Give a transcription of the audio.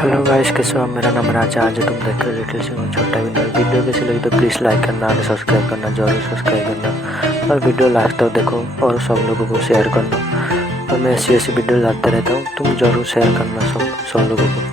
Hello guys, कैसे हो? मेरा नाम राजा। आज तुम देख रहे हो लिटिल सिंघम छोटा वीडियो कैसी लगी तो प्लीज़ लाइक करना और सब्सक्राइब करना, जरूर सब्सक्राइब करना और वीडियो लास्ट तक देखो और सब लोगों को शेयर करना। और मैं ऐसी ऐसी वीडियो लाते रहता हूँ, तुम जरूर शेयर करना सब लोगों को।